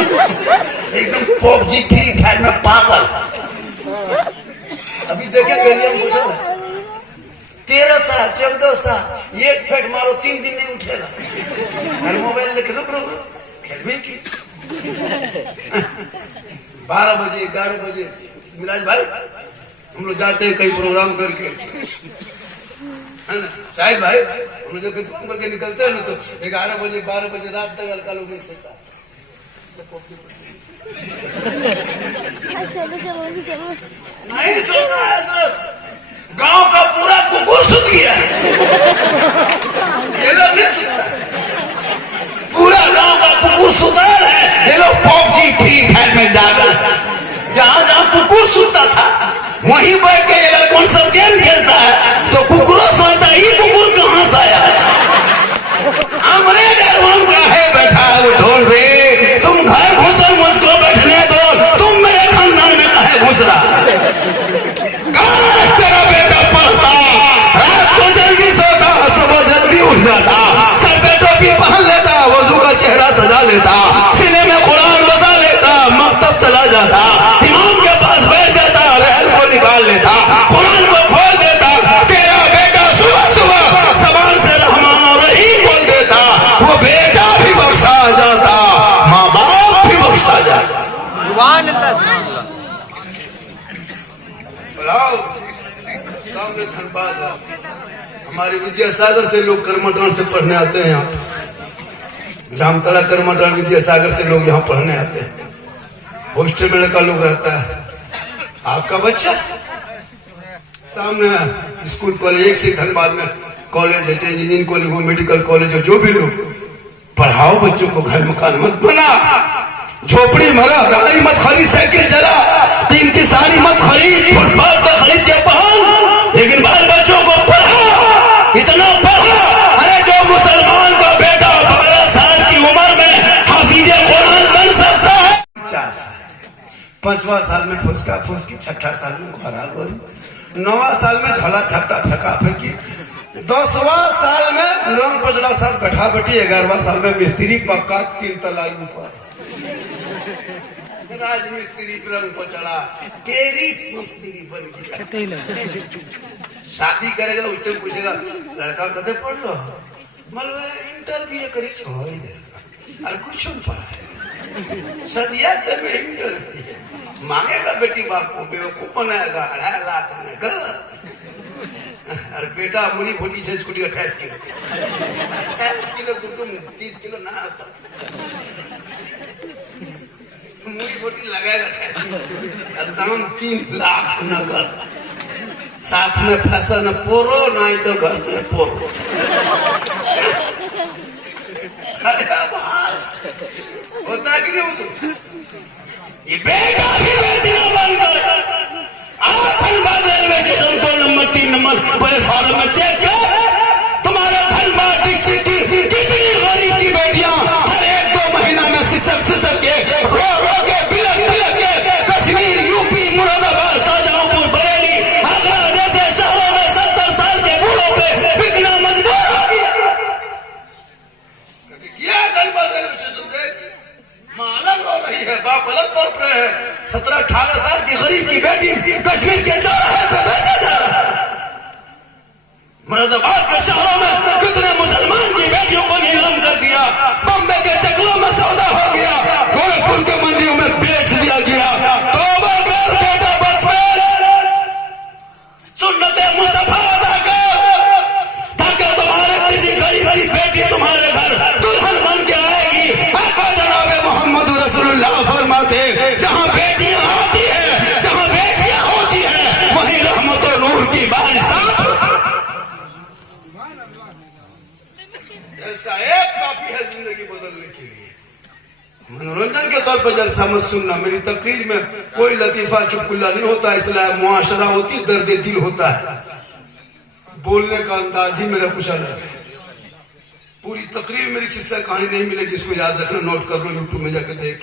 एकदम PUBG free fire में पागल। अभी देखे गलिया में 13 साल 14 साल, एक फेट मारो 3 दिन नहीं उठेगा। घर मोबाइल लेके रुक रुक खेल में की 12 बजे 11 बजे मिराज भाई हम लोग जाते हैं कई प्रोग्राम करके, है ना शायद भाई, हम लोग जब प्रोग्राम करके निकलते हैं ना तो 11 बजे 12 बजे रात तक हल्का लोग नहीं सोता। नहीं सोता है सर, गांव का पूरा कुकुर सुत गया है, ये लोग नहीं सुता। पूरा गांव का कुकुर सुताल है, ये लोग पबजी फ्री फायर में जागल। जहां जहां कुकुर सुता था वहीं बैठ के ये लड़कों सब गेम खेलता है, तो कुकुरों सोचता है ये कुकुर कहां से आया। हमरे डरवान का है बैठा है वो ढोल रे, तुम घर घुसो मुझको बैठने दो, तुम मेरे खानदान में काहे घुस रहा। काश तेरा बेटा पढ़ता, रात को जल्दी सोता, सुबह जल्दी उठ जाता, सर पे टोपी पहन लेता, वजू का चेहरा सजा लेता, सीने में कुरान बसा लेता, मकतब चला जाता, इमाम के पास बैठ जाता, रहल को निकाल लेता, कुरान को खोल देता। तेरा बेटा सुबह सुबह जबान से रहमान और रहीम बोल देता, वो बेटा भी बख्शा जाता, माँ बाप भी बख्शा जाता। सामने धनबाद है, हमारे विद्यासागर से लोग कर्मठान से पढ़ने आते हैं। यहाँ जामतड़ा कर्मठान विद्यासागर से लोग यहाँ पढ़ने आते हैं। हॉस्टल में लड़का लोग रहता है। आपका बच्चा सामने स्कूल कॉलेज, एक से धनबाद में कॉलेज है, चाहे इंजीनियरिंग कॉलेज हो, मेडिकल कॉलेज हो, जो भी लोग पढ़ाओ बच्चों को। घर मकान मत बना, झोपड़ी मरा, गाड़ी मत खरीद, साइकिल चला, कीमती साड़ी मत खरीद, फुटपाथ पर खरीद के पहन, लेकिन बाल बच्चों को पढ़ा, इतना पढ़ा। अरे जो मुसलमान का बेटा 12 साल की उम्र में हाफिज़े कुरान बन सकता है, 4 साल 5वां साल में फुसका फुसकी, 6ठा साल में घोरा गोरी, 9वां साल में झोला झपटा फेंका फेंकी, 10वां साल में रंग पचड़ा साल बैठा बैठी, 11वां साल में मिस्त्री पक्का 3 तला ऊपर राज मिस्त्री रंग को चढ़ा, पेरिस मिस्त्री बन गया। शादी करेगा उस टाइम पूछेगा लड़का कदे पढ़ लो, मतलब इंटर भी करी छोड़ दे और कुछ पढ़ा है सदिया में इंटर मांगेगा बेटी बाप को, बेवकूफ बनाएगा 2.5 लाख में घर, और बेटा मुड़ी भोटी से स्कूटी 28 किलो 30 किलो ना आता, मुड़ी बोटी लगाएगा 28 किलो, दाम 3 लाख नगद, साथ में फैशन पोरो, नहीं तो घर से पोरो। होता कि नहीं? ये बेटा भी बेचना बंद कर। Dhanbad railway station 2 number 3 number platform में चेक कर, तुम्हारे धनबाद डिस्ट्रिक्ट की कितनी गरीब की बेटियां हर 1-2 महीना में सिसक के रो रो के बिलक के कश्मीर, यूपी, मुरादाबाद, शाहजहांपुर, बरेली, आगरा जैसे शहरों में 70 साल के बूढ़ों पे बिकना मजबूर हो गया। धनबाद रेलवे स्टेशन देख, मां अलग रो रही है, बाप अलग तड़प रहे हैं। 17-18 साल की गरीब की बेटी कश्मीर के चौराहे पे बेचा जा रहा है। मुरादाबाद के शहरों में कितने मुसलमान की बेटियों को नीलाम कर दिया, बॉम्बे के चकलों में सौदा हो गया, गोरखपुर के मंडियों में बेच दिया गया। तौबा कर बेटा, बस बेच, सुन्नते मुस्तफा अदा कर, ताकि तुम्हारे किसी गरीब की बेटी तुम्हारे घर दुल्हन बन के आएगी। आका जनाबे मोहम्मद रसूलुल्लाह फरमाते, जहां बेटियां आती है, जहां बेटियां होती है, वहीं रहमत और नूर की बारिशात। ऐसा एक काफी है जिंदगी बदलने के लिए। मनोरंजन के तौर पर जलसा मत सुनना। मेरी तकरीर में कोई लतीफा चुटकुला नहीं होता, इसलिए मुआशरा होती, दर्द दिल होता है। बोलने का अंदाज ही मेरा कुछ अलग है। पूरी तकरीर मेरी किस्सा कहानी नहीं मिलेगी, इसको याद रखना, नोट कर लो, यूट्यूब में जाकर देख।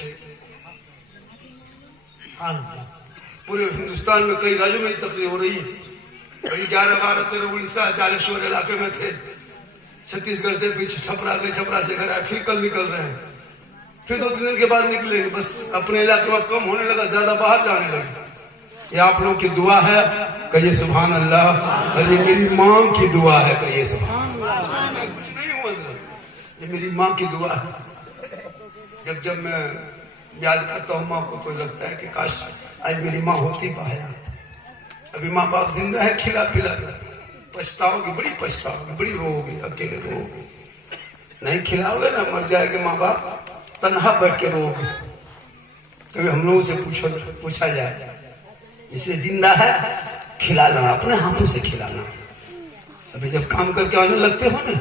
पूरे हिंदुस्तान में कई राज्यों में तकरीर हो रही है। कहीं 11, 12, 13 उड़ीसा, जालेश्वर इलाके में थे, छत्तीसगढ़ से पीछे छपरा गए, छपरा से घर आए, फिर कल निकल रहे हैं। फिर 2-3 दिन के बाद निकलेंगे, बस अपने इलाके में कम होने लगा, ज्यादा बाहर जाने लगे। ये आप लोगों की दुआ है, कहिए सुभान अल्लाह। और ये मेरी माँ की दुआ है, कहिए सुभान अल्लाह। कुछ नहीं हुआ, ये मेरी माँ की दुआ है। जब मैं याद करता हूँ माँ को, तो लगता है कि काश आज मेरी माँ होती बाहर। अभी माँ बाप जिंदा है, खिला पिला, पछताओगे, बड़ी पछताओगे, बड़ी रोओगे, अकेले रोओगे। नहीं खिलाओगे ना, मर जाएंगे माँ बाप, तन्हा बैठ के रोओगे। कभी हम लोगों से पूछा जाए, इसे जिंदा है खिला लाना, अपने हाथों से खिलाना। अभी जब काम करके आने लगते हो ना,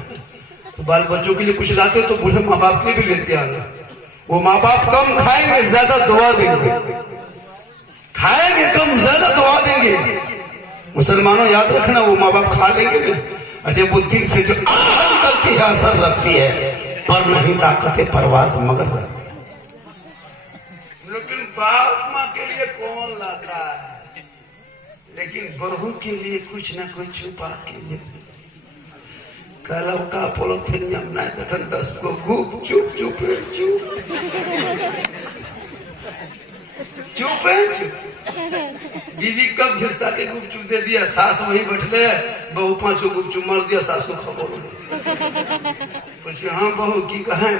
तो बाल बच्चों के लिए कुछ लाते हो तो बूढ़े माँ बाप के लिए भी लेते आना। वो माँ बाप कम खाएंगे, ज्यादा दुआ देंगे। खाएंगे कम, ज्यादा दुआ देंगे। मुसलमानों याद रखना, वो माँ बाप खा लेंगे ना, और जब वो दिल से जो आह निकलती है, असर रखती है, पर नहीं ताकत परवाज मगर रहती है। लेकिन बाप माँ के लिए कौन लाता है? लेकिन बहू के लिए कुछ न कुछ छुपा के का पोलोथिन नहीं देखन 10 को गुप चुप चुप चुप चुप बीवी कब घिसका के गुप चुप दे दिया, सास वही बैठले, बहू 5 गुप चुप मार दिया, सास को खबर हो। हाँ बहू की कहा है